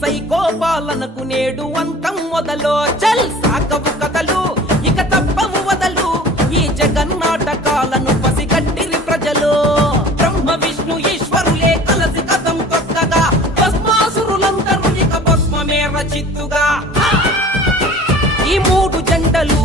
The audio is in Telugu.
సైకో పాలనకు నేడు అంతం మొదలో చల్ సాగవు కథలు ఇక తప్పవు వదలు ఈ జగన్నాటకాలను పసిగట్టిరి ప్రజలు బ్రహ్మ విష్ణు ఈశ్వరులే కలసి కథం తొక్కగా భస్మాసురులందరూ ఇక భస్మమే రచిత్తుగా ఈ మూడు జెండలు